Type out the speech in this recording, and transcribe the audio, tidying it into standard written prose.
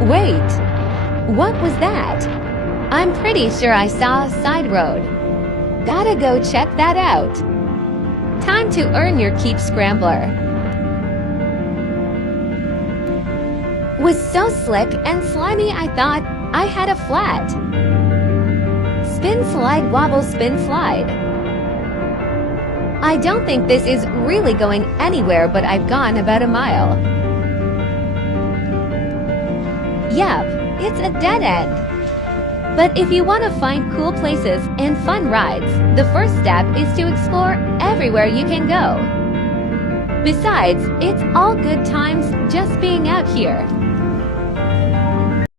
Wait, what was that? I'm pretty sure I saw a side road. Gotta go check that out. Time to earn your keep, Scrambler. Was so slick and slimy I thought I had a flat. Spin, slide, wobble, spin, slide. I don't think this is really going anywhere, but I've gone about a mile. Yep, it's a dead end. But if you want to find cool places and fun rides, the first step is to explore everywhere you can go. Besides, it's all good times just being out here.